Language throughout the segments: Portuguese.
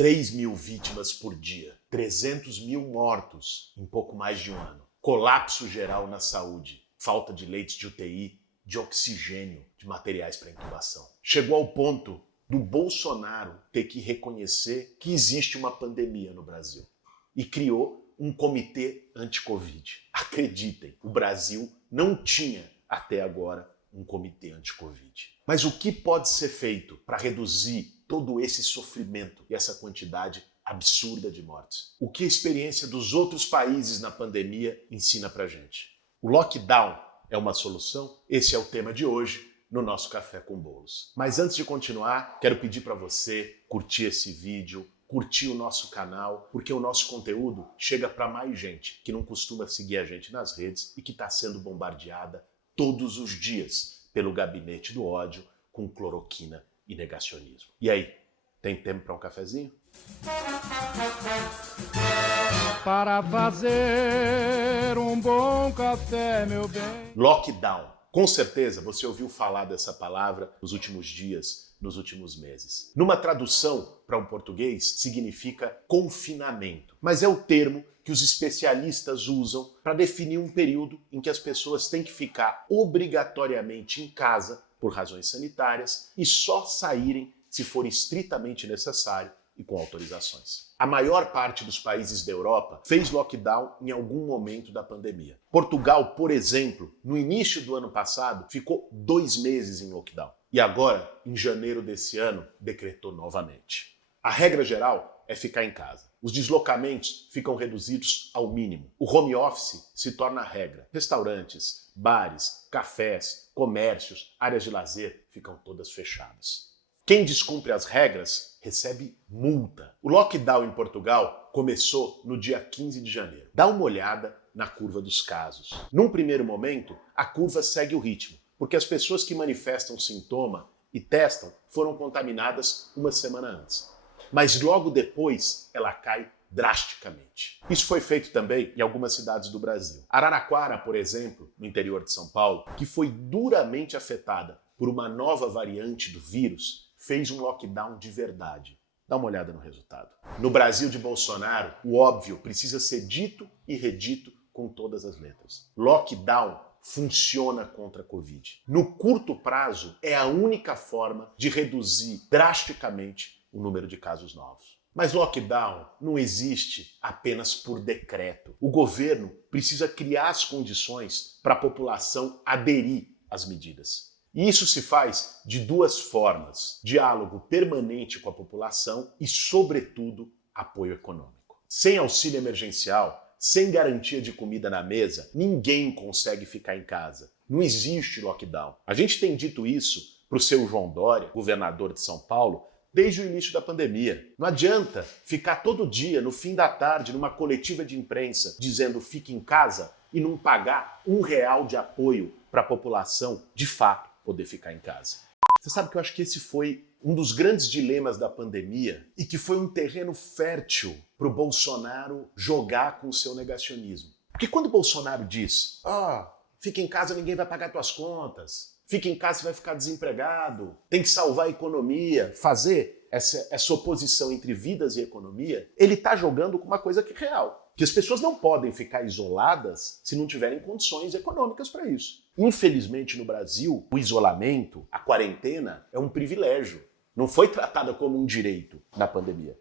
3.000 vítimas por dia, 300 mil mortos em pouco mais de um ano, colapso geral na saúde, falta de leitos de UTI, de oxigênio, de materiais para intubação. Chegou ao ponto do Bolsonaro ter que reconhecer que existe uma pandemia no Brasil e criou um comitê anti-Covid. Acreditem, o Brasil não tinha até agora um comitê anti-Covid. Mas o que pode ser feito para reduzir todo esse sofrimento e essa quantidade absurda de mortes? O que a experiência dos outros países na pandemia ensina pra gente? O lockdown é uma solução? Esse é o tema de hoje no nosso Café com Bolos. Mas antes de continuar, quero pedir para você curtir esse vídeo, curtir o nosso canal, porque o nosso conteúdo chega para mais gente que não costuma seguir a gente nas redes e que está sendo bombardeada todos os dias pelo gabinete do ódio com cloroquina e negacionismo. E aí, tem tempo para um cafezinho? Para fazer um bom café, meu bem. Lockdown. Com certeza você ouviu falar dessa palavra nos últimos dias, nos últimos meses. Numa tradução para o português, significa confinamento. Mas é o termo que os especialistas usam para definir um período em que as pessoas têm que ficar obrigatoriamente em casa por razões sanitárias e só saírem se for estritamente necessário e com autorizações. A maior parte dos países da Europa fez lockdown em algum momento da pandemia. Portugal, por exemplo, no início do ano passado, ficou 2 meses em lockdown. E agora, em janeiro desse ano, decretou novamente. A regra geral é ficar em casa. Os deslocamentos ficam reduzidos ao mínimo. O home office se torna a regra. Restaurantes, bares, cafés, comércios, áreas de lazer ficam todas fechadas. Quem descumpre as regras recebe multa. O lockdown em Portugal começou no dia 15 de janeiro. Dá uma olhada na curva dos casos. Num primeiro momento, a curva segue o ritmo, porque as pessoas que manifestam sintoma e testam foram contaminadas uma semana antes. Mas logo depois, ela cai drasticamente. Isso foi feito também em algumas cidades do Brasil. Araraquara, por exemplo, no interior de São Paulo, que foi duramente afetada por uma nova variante do vírus, fez um lockdown de verdade. Dá uma olhada no resultado. No Brasil de Bolsonaro, o óbvio precisa ser dito e redito com todas as letras. Lockdown funciona contra a Covid. No curto prazo, é a única forma de reduzir drasticamente o número de casos novos. Mas lockdown não existe apenas por decreto. O governo precisa criar as condições para a população aderir às medidas. E isso se faz de 2 formas: diálogo permanente com a população e, sobretudo, apoio econômico. Sem auxílio emergencial, sem garantia de comida na mesa, ninguém consegue ficar em casa. Não existe lockdown. A gente tem dito isso para o seu João Dória, governador de São Paulo, desde o início da pandemia. Não adianta ficar todo dia, no fim da tarde, numa coletiva de imprensa, dizendo fique em casa e não pagar R$1 de apoio para a população, de fato, poder ficar em casa. Você sabe que eu acho que esse foi um dos grandes dilemas da pandemia e que foi um terreno fértil para o Bolsonaro jogar com o seu negacionismo. Porque quando o Bolsonaro diz, fica em casa, ninguém vai pagar tuas contas, fica em casa, você vai ficar desempregado, tem que salvar a economia, fazer essa oposição entre vidas e economia, ele está jogando com uma coisa que é real. Que as pessoas não podem ficar isoladas se não tiverem condições econômicas para isso. Infelizmente, no Brasil, o isolamento, a quarentena, é um privilégio. Não foi tratada como um direito na pandemia.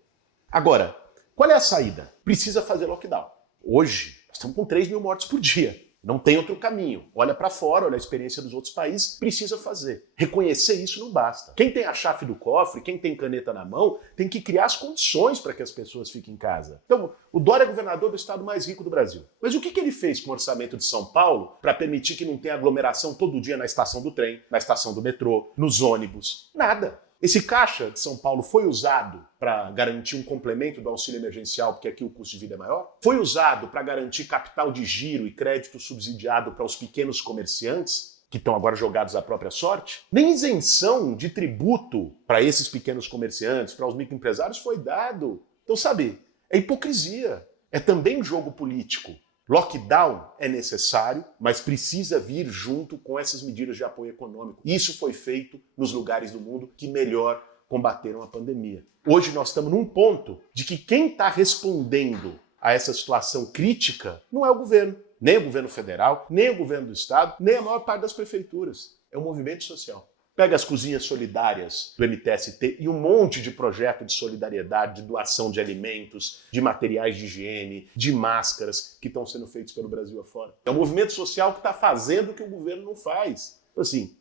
Agora, qual é a saída? Precisa fazer lockdown. Hoje, nós estamos com 3.000 mortes por dia. Não tem outro caminho. Olha para fora, olha a experiência dos outros países, precisa fazer. Reconhecer isso não basta. Quem tem a chave do cofre, quem tem caneta na mão, tem que criar as condições para que as pessoas fiquem em casa. Então, o Dória é governador do estado mais rico do Brasil. Mas o que ele fez com o orçamento de São Paulo para permitir que não tenha aglomeração todo dia na estação do trem, na estação do metrô, nos ônibus? Nada. Esse caixa de São Paulo foi usado para garantir um complemento do auxílio emergencial, porque aqui o custo de vida é maior? Foi usado para garantir capital de giro e crédito subsidiado para os pequenos comerciantes, que estão agora jogados à própria sorte? Nem isenção de tributo para esses pequenos comerciantes, para os microempresários foi dado. Então, sabe, é hipocrisia. É também jogo político. Lockdown é necessário, mas precisa vir junto com essas medidas de apoio econômico. Isso foi feito nos lugares do mundo que melhor combateram a pandemia. Hoje nós estamos num ponto de que quem está respondendo a essa situação crítica não é o governo, nem o governo federal, nem o governo do estado, nem a maior parte das prefeituras. É o movimento social. Pega as cozinhas solidárias do MTST e um monte de projeto de solidariedade, de doação de alimentos, de materiais de higiene, de máscaras que estão sendo feitos pelo Brasil afora. É o movimento social que está fazendo o que o governo não faz. Então, assim,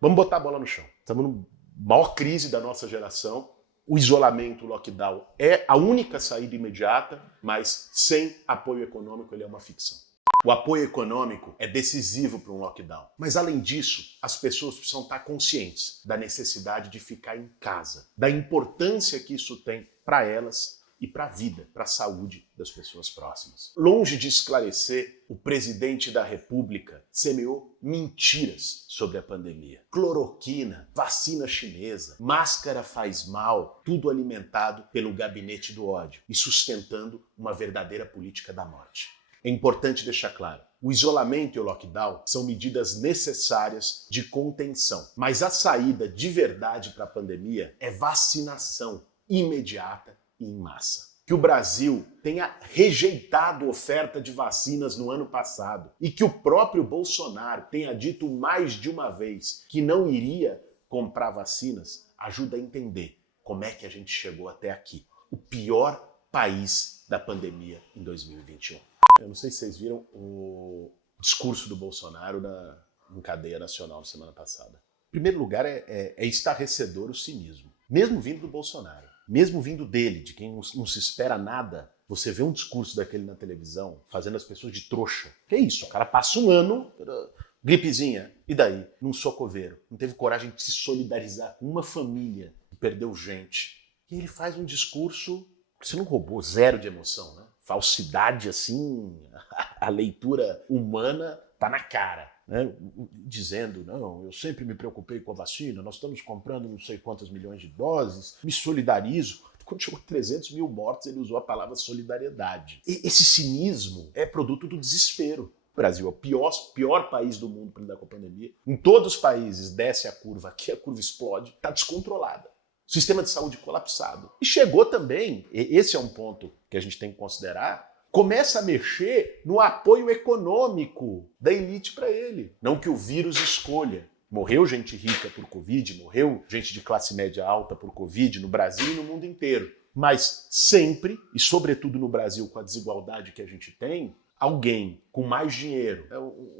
vamos botar a bola no chão. Estamos na maior crise da nossa geração. O isolamento, o lockdown é a única saída imediata, mas sem apoio econômico ele é uma ficção. O apoio econômico é decisivo para um lockdown. Mas, além disso, as pessoas precisam estar conscientes da necessidade de ficar em casa, da importância que isso tem para elas e para a vida, para a saúde das pessoas próximas. Longe de esclarecer, o presidente da República semeou mentiras sobre a pandemia. Cloroquina, vacina chinesa, máscara faz mal, tudo alimentado pelo gabinete do ódio e sustentando uma verdadeira política da morte. É importante deixar claro, o isolamento e o lockdown são medidas necessárias de contenção, mas a saída de verdade para a pandemia é vacinação imediata e em massa. Que o Brasil tenha rejeitado oferta de vacinas no ano passado e que o próprio Bolsonaro tenha dito mais de uma vez que não iria comprar vacinas ajuda a entender como é que a gente chegou até aqui. O pior país da pandemia em 2021. Eu não sei se vocês viram o discurso do Bolsonaro em cadeia nacional na semana passada. Em primeiro lugar, é estarrecedor o cinismo. Mesmo vindo do Bolsonaro, mesmo vindo dele, de quem não se espera nada, você vê um discurso daquele na televisão fazendo as pessoas de trouxa. Que é isso? O cara passa um ano, gripezinha, e daí? Num socoveiro. Não teve coragem de se solidarizar com uma família que perdeu gente. E ele faz um discurso que você não roubou, zero de emoção, né? Falsidade, assim, a leitura humana tá na cara, né? Dizendo, não, eu sempre me preocupei com a vacina, nós estamos comprando não sei quantas milhões de doses, me solidarizo. Quando chegou a 300 mil mortes, ele usou a palavra solidariedade. E esse cinismo é produto do desespero. O Brasil é o pior país do mundo para lidar com a pandemia. Em todos os países desce a curva, aqui a curva explode, está descontrolada. Sistema de saúde colapsado. E chegou também, esse é um ponto que a gente tem que considerar, começa a mexer no apoio econômico da elite para ele. Não que o vírus escolha. Morreu gente rica por Covid, morreu gente de classe média alta por Covid no Brasil e no mundo inteiro. Mas sempre, e sobretudo no Brasil com a desigualdade que a gente tem, alguém com mais dinheiro,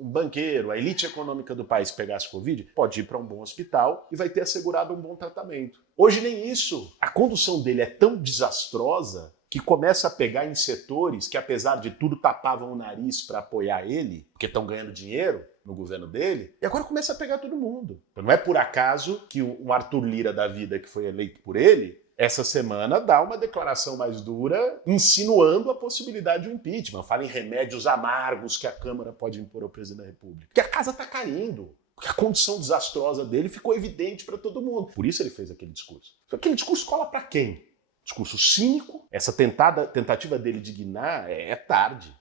um banqueiro, a elite econômica do país pegasse Covid, pode ir para um bom hospital e vai ter assegurado um bom tratamento. Hoje nem isso. A condução dele é tão desastrosa que começa a pegar em setores que, apesar de tudo, tapavam o nariz para apoiar ele, porque estão ganhando dinheiro no governo dele, e agora começa a pegar todo mundo. Então não é por acaso que um Arthur Lira da vida, que foi eleito por ele, essa semana dá uma declaração mais dura insinuando a possibilidade de um impeachment. Fala em remédios amargos que a Câmara pode impor ao presidente da República. Porque a casa está caindo. Porque a condição desastrosa dele ficou evidente para todo mundo. Por isso ele fez aquele discurso. Aquele discurso cola para quem? Discurso cínico. Essa tentativa dele de guinar é tarde.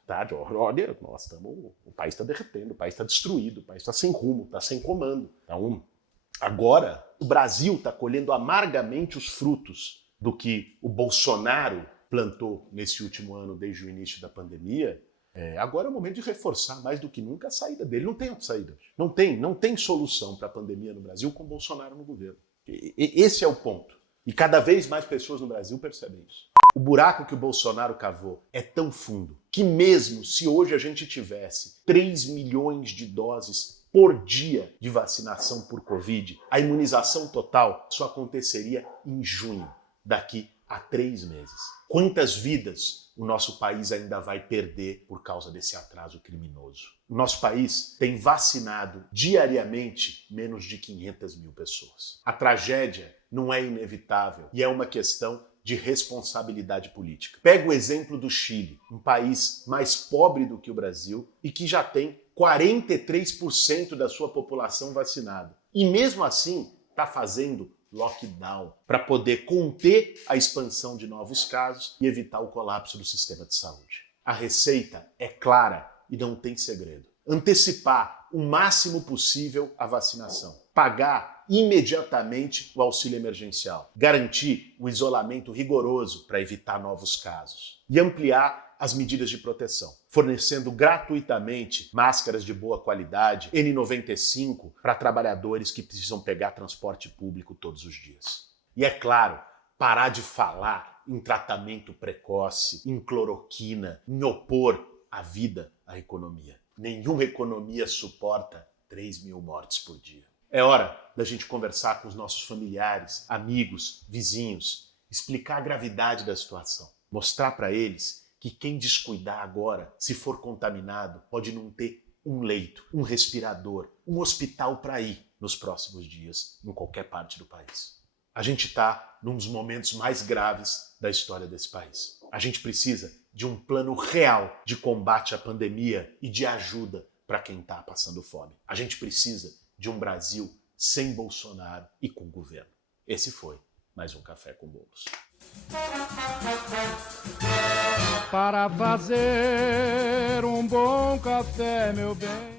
Olha, o país está derretendo, o país está destruído, o país está sem rumo, está sem comando. Então, agora, o Brasil está colhendo amargamente os frutos do que o Bolsonaro plantou nesse último ano, desde o início da pandemia. Agora é o momento de reforçar mais do que nunca a saída dele. Não tem outra saída. Não tem solução para a pandemia no Brasil com Bolsonaro no governo. Esse é o ponto. E cada vez mais pessoas no Brasil percebem isso. O buraco que o Bolsonaro cavou é tão fundo que mesmo se hoje a gente tivesse 3 milhões de doses por dia de vacinação por Covid, a imunização total só aconteceria em junho, daqui a 3 meses. Quantas vidas o nosso país ainda vai perder por causa desse atraso criminoso? O nosso país tem vacinado diariamente menos de 500 mil pessoas. A tragédia não é inevitável e é uma questão de responsabilidade política. Pega o exemplo do Chile, um país mais pobre do que o Brasil e que já tem 43% da sua população vacinada. E mesmo assim está fazendo lockdown para poder conter a expansão de novos casos e evitar o colapso do sistema de saúde. A receita é clara e não tem segredo. Antecipar o máximo possível a vacinação. pagar imediatamente o auxílio emergencial, garantir o isolamento rigoroso para evitar novos casos e ampliar as medidas de proteção, fornecendo gratuitamente máscaras de boa qualidade, N95, para trabalhadores que precisam pegar transporte público todos os dias. E é claro, parar de falar em tratamento precoce, em cloroquina, em opor a vida à economia. Nenhuma economia suporta 3 mil mortes por dia. É hora da gente conversar com os nossos familiares, amigos, vizinhos, explicar a gravidade da situação, mostrar para eles que quem descuidar agora, se for contaminado, pode não ter um leito, um respirador, um hospital para ir nos próximos dias, em qualquer parte do país. A gente está num dos momentos mais graves da história desse país. A gente precisa de um plano real de combate à pandemia e de ajuda para quem está passando fome. A gente precisa de um Brasil sem Bolsonaro e com governo. Esse foi mais um Café com Bolos. Para fazer um bom café, meu bem.